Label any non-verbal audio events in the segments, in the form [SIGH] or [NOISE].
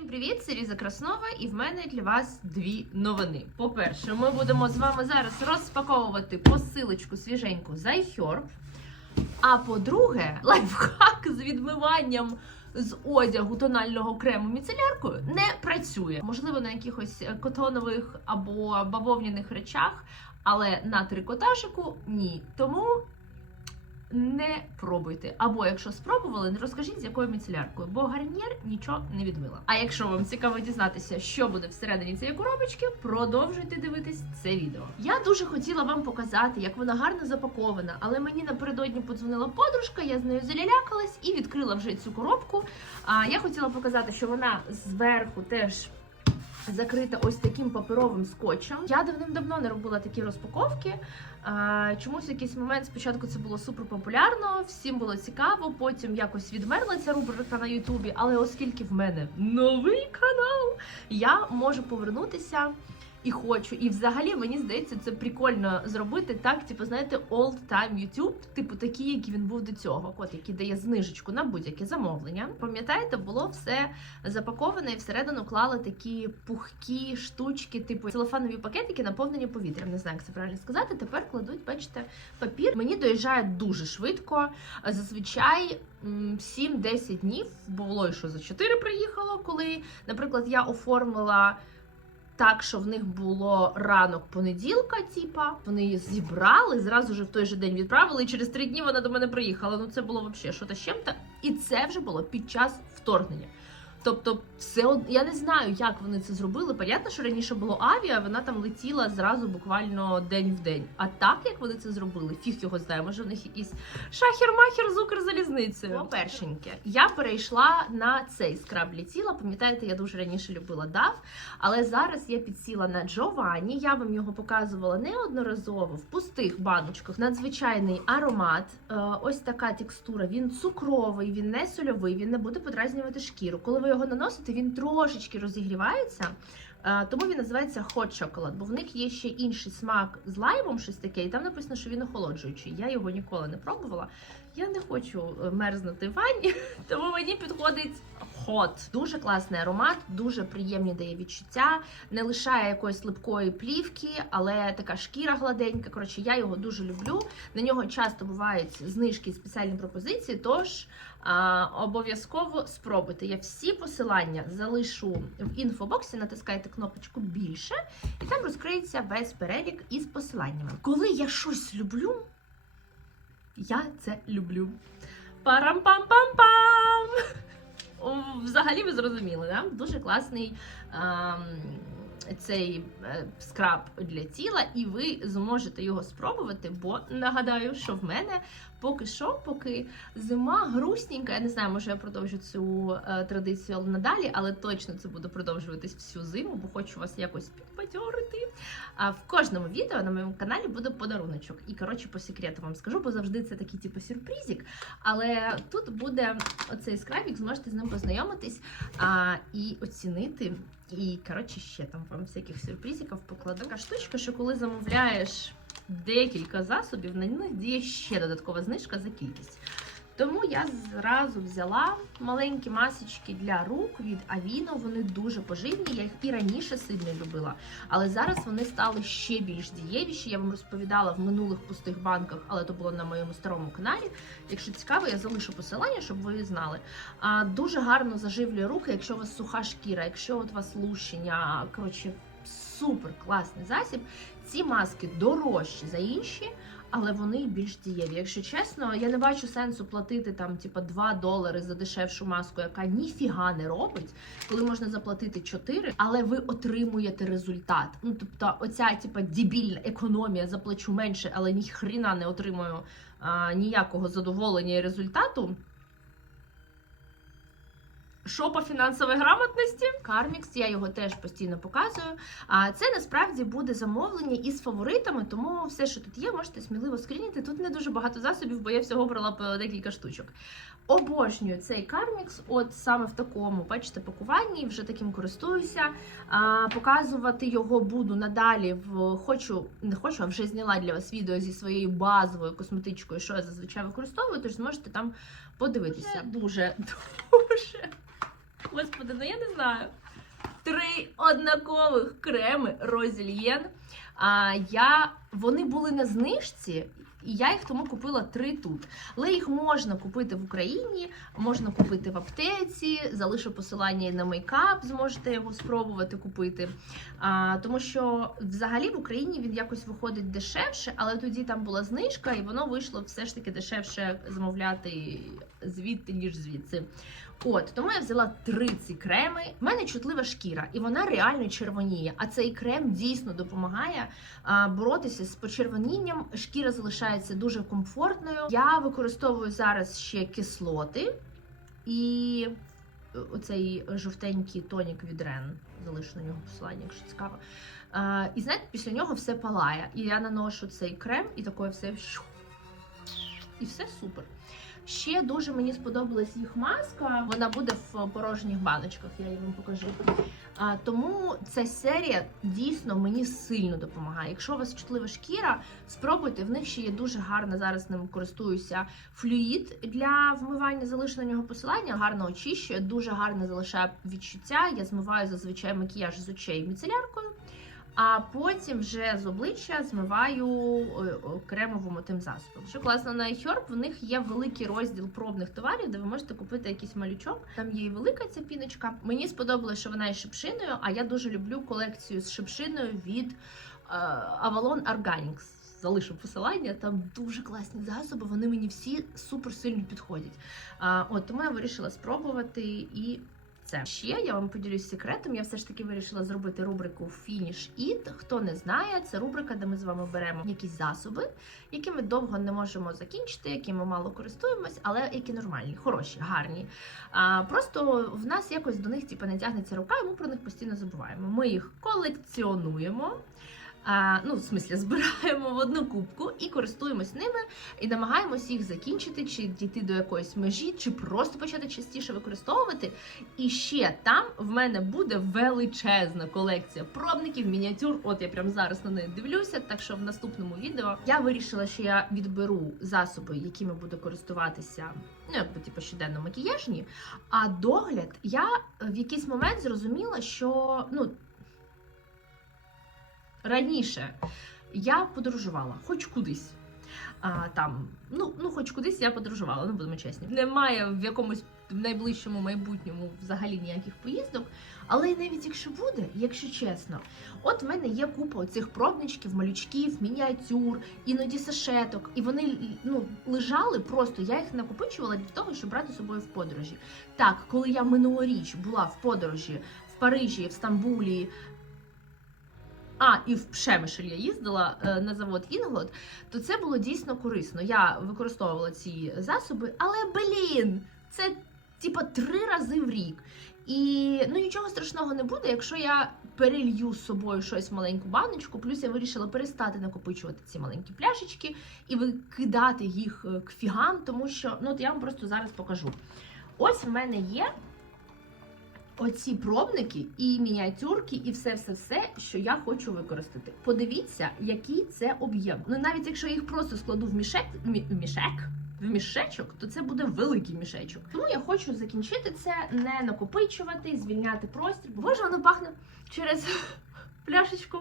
Всім привіт! Це Ліза Краснова, і в мене для вас дві новини. По-перше, ми будемо з вами зараз розпаковувати посилочку свіженьку з iHerb. А по-друге, лайфхак з відмиванням з одягу тонального крему міцеляркою не працює. Можливо, на якихось е, котонових або бавовняних речах, але на трикотажику ні. Тому не пробуйте. Або якщо спробували, не розкажіть з якою міцеляркою, бо гарнір нічого не відмила. А якщо вам цікаво дізнатися, що буде всередині цієї коробочки, продовжуйте дивитись це відео. Я дуже хотіла вам показати, як вона гарно запакована, але мені напередодні подзвонила подружка, я з нею залялякалась і відкрила вже цю коробку. А я хотіла показати, що вона зверху теж. Закрита ось таким паперовим скотчем. Я давним-давно не робила такі розпаковки. Чомусь в якийсь момент спочатку це було супер популярно, всім було цікаво. Потім якось відмерла ця рубрика на Ютубі. Але оскільки в мене новий канал, я можу повернутися. І хочу, і взагалі мені здається, це прикольно зробити так, типу, знаєте, old time YouTube, типу такий, який він був до цього, от який дає знижечку на будь-яке замовлення. Пам'ятаєте, було все запаковане і всередину клали такі пухкі штучки, типу целофанові пакетики, наповнені повітрям. Не знаю, як це правильно сказати. Тепер кладуть, бачите, папір. Мені доїжджає дуже швидко. Зазвичай. м, 7-10 днів було що за 4 приїхало, коли, наприклад, я оформила так, що в них було ранок понеділка, типа вони її зібрали, зразу ж в той же день відправили, і через три дні вона до мене приїхала. Ну це було взагалі що то з чим-то. І це вже було під час вторгнення. Тобто, все од... я не знаю, як вони це зробили. Понятно, що раніше було авіа, вона там летіла зразу буквально день в день. А так як вони це зробили, фіг його знає. Може, в них якийсь шахер-махер з Укрзалізницею. По-першеньке, я перейшла на цей скраб літіла. Пам'ятаєте, я дуже раніше любила DAF, але зараз я підсіла на Джованні. Я вам його показувала неодноразово в пустих баночках. Надзвичайний аромат. Е, Ось така текстура. Він цукровий, він не сольовий, він не буде подразнювати шкіру. Коли ви його наносите, він трошечки розігрівається. Е, Тому він називається Hot Chocolate, бо в них є ще інший смак з лаймом, щось таке, і там написано, що він охолоджуючий. Я його ніколи не пробувала. Я не хочу е, мерзнути в ванні, [LAUGHS] тому мені підходить hot. Дуже класний аромат, дуже приємні дає відчуття, не лишає якоїсь липкої плівки, але така шкіра гладенька. Коротше, я його дуже люблю. На нього часто бувають знижки і спеціальні пропозиції. Тож обов'язково спробуйте. Я всі посилання залишу в інфобоксі, натискайте кнопочку більше, і там розкриється весь перелік із посиланнями. Коли я щось люблю, я це люблю. Парам-пам-пам-пам! Взагалі ви зрозуміли, да? дуже класний ем, цей е, скраб для тіла, і ви зможете його спробувати, бо нагадаю, що в мене поки що, поки зима грустненька. Я не знаю, може я продовжу цю е, традицію надалі, але точно це буде продовжуватись всю зиму, бо хочу вас якось підбадьорити. А в кожному відео на моєму каналі буде подаруночок. І коротше, по секрету вам скажу, бо завжди це такий типу сюрпризик. Але тут буде оцей скрабік, зможете з ним познайомитись а, і оцінити. І коротше, ще там вам всяких сюрпризиків покладу. Така штучка, що коли замовляєш декілька засобів, на них діє ще додаткова знижка за кількість. Тому я зразу взяла маленькі масочки для рук від Avino. Вони дуже поживні. Я їх і раніше сильно любила, але зараз вони стали ще більш дієвіші. Я вам розповідала в минулих пустих банках, але то було на моєму старому каналі. Якщо цікаво, я залишу посилання, щоб ви знали. А, дуже гарно заживлює руки, якщо у вас суха шкіра, якщо от у вас лущення, коротше, супер класний засіб. Ці маски дорожчі за інші. Але вони більш дієві. Якщо чесно, я не бачу сенсу платити там, типа, 2 долари за дешевшу маску, яка ніфіга не робить, коли можна заплатити 4, але ви отримуєте результат. Ну тобто, оця типа дебільна економія заплачу менше, але ніхріна не отримую а, ніякого задоволення і результату. Що по фінансовій грамотності? Кармікс, я його теж постійно показую. А це насправді буде замовлення із фаворитами, тому все, що тут є, можете сміливо скрініти. Тут не дуже багато засобів, бо я всього брала по декілька штучок. Обожнюю цей кармікс, от саме в такому, бачите, пакуванні, вже таким користуюся. А, показувати його буду надалі. В хочу, не хочу, а вже зняла для вас відео зі своєю базовою косметичкою, що я зазвичай використовую, тож зможете там подивитися. Дуже, дуже [LAUGHS] Господи, ну я не знаю. Три однакових креми Розільєн. А я вони були на знижці, і я їх тому купила три тут. Але їх можна купити в Україні, можна купити в аптеці. Залишу посилання на мейкап, зможете його спробувати купити. А, тому що взагалі в Україні він якось виходить дешевше, але тоді там була знижка, і воно вийшло все ж таки дешевше замовляти звідти, ніж звідси. От, тому я взяла три ці креми. У мене чутлива шкіра, і вона реально червоніє. А цей крем дійсно допомагає а, боротися з почервонінням. Шкіра залишається дуже комфортною. Я використовую зараз ще кислоти і оцей жовтенький тонік від Рен. Залишу на нього посилання, якщо цікаво. А, і знаєте, після нього все палає. І я наношу цей крем, і такое все і все супер. Ще дуже мені сподобалась їх маска. Вона буде в порожніх баночках, я її вам покажу. А, тому ця серія дійсно мені сильно допомагає. Якщо у вас чутлива шкіра, спробуйте. В них ще є дуже гарна, зараз ним користуюся флюїд для вмивання. Залишу на нього посилання, гарно очищує, дуже гарно залишає відчуття. Я змиваю зазвичай макіяж з очей міцеляркою. А потім вже з обличчя змиваю е, кремовим тим засобом. Що класно на iHerb, в них є великий розділ пробних товарів, де ви можете купити якийсь малючок. Там є і велика ця піночка. Мені сподобалось, що вона із шипшиною, а я дуже люблю колекцію з шипшиною від е, Avalon Organics. Залишу посилання, там дуже класні засоби. Вони мені всі супер сильно підходять. А, от тому я вирішила спробувати і це. Ще я вам поділюсь секретом. Я все ж таки вирішила зробити рубрику Finish It. Хто не знає, це рубрика, де ми з вами беремо якісь засоби, які ми довго не можемо закінчити, які ми мало користуємось, але які нормальні, хороші, гарні. А, Просто в нас якось до них типу, не тягнеться рука, і ми про них постійно забуваємо. Ми їх колекціонуємо. Ну, в смислі, збираємо в одну кубку і користуємось ними, і намагаємось їх закінчити, чи дійти до якоїсь межі, чи просто почати частіше використовувати. І ще там в мене буде величезна колекція пробників, мініатюр. От я прямо зараз на неї дивлюся. Так що в наступному відео я вирішила, що я відберу засоби, якими буду користуватися, ну якби типу щоденно макіяжні. А догляд я в якийсь момент зрозуміла, що ну. Раніше я подорожувала, хоч кудись. А, там, ну, ну, хоч кудись я подорожувала, ну будемо чесні. Немає в якомусь в найближчому майбутньому взагалі ніяких поїздок. Але навіть якщо буде, якщо чесно, от в мене є купа цих пробничків, малючків, мініатюр, іноді сашеток, і вони ну, лежали просто. Я їх накопичувала для того, щоб брати з собою в подорожі. Так, коли я минулоріч була в подорожі в Парижі, в Стамбулі. А, і в Пшемишель я їздила е, на завод Інглот, то це було дійсно корисно. Я використовувала ці засоби, але блін, це типа три рази в рік. І ну нічого страшного не буде, якщо я перелью з собою щось маленьку баночку. Плюс я вирішила перестати накопичувати ці маленькі пляшечки і викидати їх е, к фігам, тому що ну от я вам просто зараз покажу. Ось в мене є оці пробники і мініатюрки, і все-все-все, що я хочу використати. Подивіться, який це об'єм. Ну навіть якщо я їх просто складу в мішек, мі, мішек. В мішечок, то це буде великий мішечок. Тому я хочу закінчити це, не накопичувати, звільняти простір. Боже, воно пахне через [LAUGHS] пляшечку.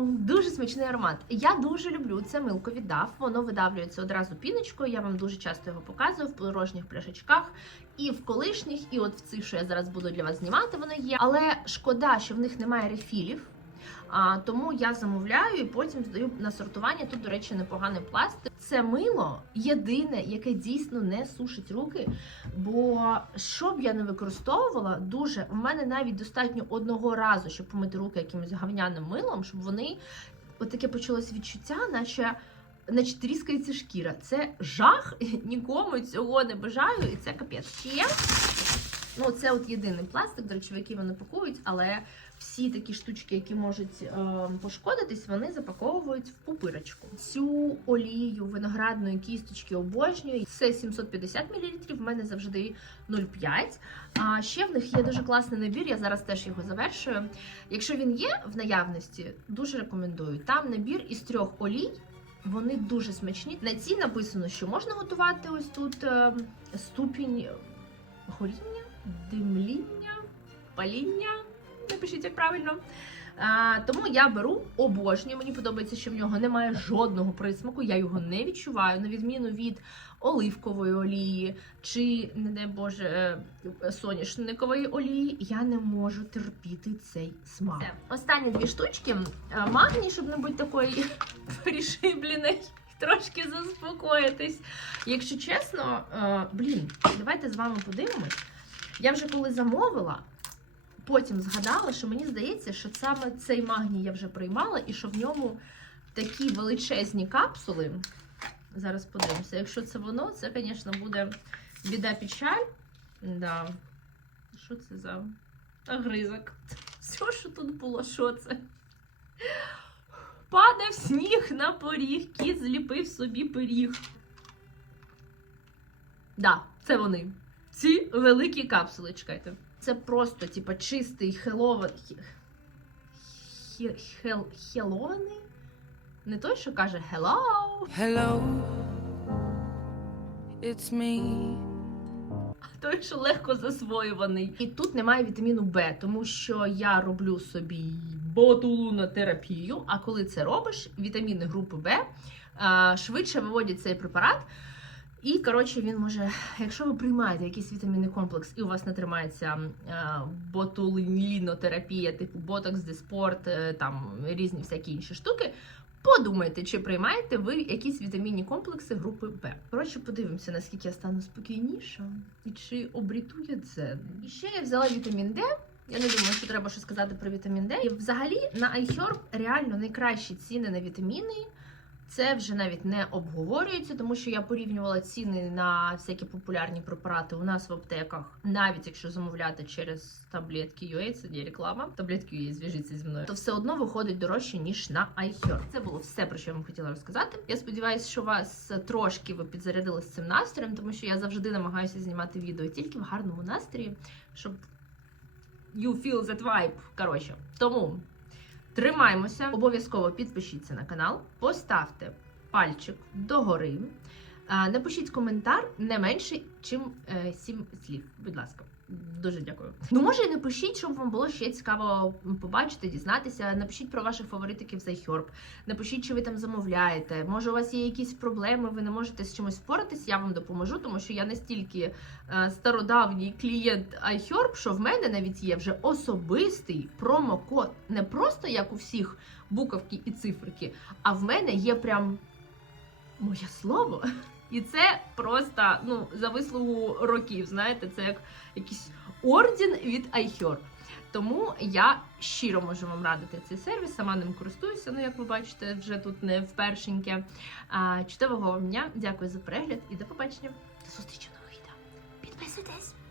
Дуже смачний аромат. Я дуже люблю це милко віддав. Воно видавлюється одразу піночкою. Я вам дуже часто його показую в порожніх пляшечках, і в колишніх, і от в цих, що я зараз буду для вас знімати, воно є. Але шкода, що в них немає рефілів. А, тому я замовляю і потім здаю на сортування. Тут, до речі, непоганий пластик. Це мило єдине, яке дійсно не сушить руки. Бо що б я не використовувала, дуже в мене навіть достатньо одного разу, щоб помити руки якимось гавняним милом, щоб вони от таке почалось відчуття, наче. Наче тріскається шкіра. Це жах, [LAUGHS] нікому цього не бажаю, і це капець. Ще ну це от єдиний пластик, до речі, в який вони пакують, але всі такі штучки, які можуть е, пошкодитись, вони запаковують в пупирочку. Цю олію виноградної кісточки обожнюю. Це 750 мл, в мене завжди 0,5. А ще в них є дуже класний набір. Я зараз теж його завершую. Якщо він є в наявності, дуже рекомендую. Там набір із трьох олій. Вони дуже смачні. На цій написано, що можна готувати ось тут е, ступінь горіння, димління, паління. Напишіть, як правильно. А, тому я беру обожнюю. Мені подобається, що в нього немає жодного присмаку. Я його не відчуваю, на відміну від оливкової олії чи, не дай Боже, е, соняшникової олії. Я не можу терпіти цей смак. Все. Останні дві штучки. Е, Магній, щоб не бути такої [LAUGHS] пришибленої. Трошки заспокоїтись. Якщо чесно, е, блін, давайте з вами подивимось. Я вже коли замовила, потім згадала, що мені здається, що саме цей магній я вже приймала, і що в ньому такі величезні капсули. Зараз подивимося. Якщо це воно, це, звісно, буде біда печаль. Да. Що це за огризок? Все, що тут було, що це? Падав сніг на поріг, кіт зліпив собі пиріг. Да, це вони. Ці великі капсули, чекайте. Це просто, типа, чистий хеловен. Хе... Хел... Хелований? Не той, що каже hello. Hello, it's me. той, що легко засвоюваний. І тут немає вітаміну Б, тому що я роблю собі ботулонотерапію. А коли це робиш, вітаміни групи Б швидше виводять цей препарат. І, коротше, він може, якщо ви приймаєте якийсь вітамінний комплекс і у вас не тримається е, ботулінотерапія, типу ботокс, диспорт, е, там різні всякі інші штуки, подумайте, чи приймаєте ви якісь вітамінні комплекси групи Б. Коротше, подивимося, наскільки я стану спокійніша і чи обріту я дзен. І ще я взяла вітамін Д. Я не думаю, що треба щось сказати про вітамін Д. І взагалі на iHerb реально найкращі ціни на вітаміни. Це вже навіть не обговорюється, тому що я порівнювала ціни на всякі популярні препарати у нас в аптеках, навіть якщо замовляти через таблетки UA, це не реклама. Таблетки UA, зв'яжіться зі мною, то все одно виходить дорожче ніж на iHerb. Це було все про що я вам хотіла розказати. Я сподіваюся, що вас трошки ви підзарядили з цим настроєм, тому що я завжди намагаюся знімати відео тільки в гарному настрої, щоб you feel that vibe. Коротше, тому. Тримаймося, обов'язково підпишіться на канал, поставте пальчик догори, напишіть коментар не менше, ніж 7 слів. Будь ласка. Дуже дякую. Ну, може, і напишіть, щоб вам було ще цікаво побачити, дізнатися. Напишіть про ваших фаворитиків з iHerb. Напишіть, чи ви там замовляєте. Може, у вас є якісь проблеми, ви не можете з чимось впоратись, я вам допоможу, тому що я настільки е, стародавній клієнт iHerb, що в мене навіть є вже особистий промокод. Не просто як у всіх буковки і циферки, а в мене є прям моє слово. І це просто ну, за вислугу років, знаєте, це як якийсь орден від iHerb. Тому я щиро можу вам радити цей сервіс, сама ним користуюся. Ну, як ви бачите, вже тут не впершеньке. Чудового вам дня, дякую за перегляд і до побачення. До зустрічі нових відео. Підписуйтесь!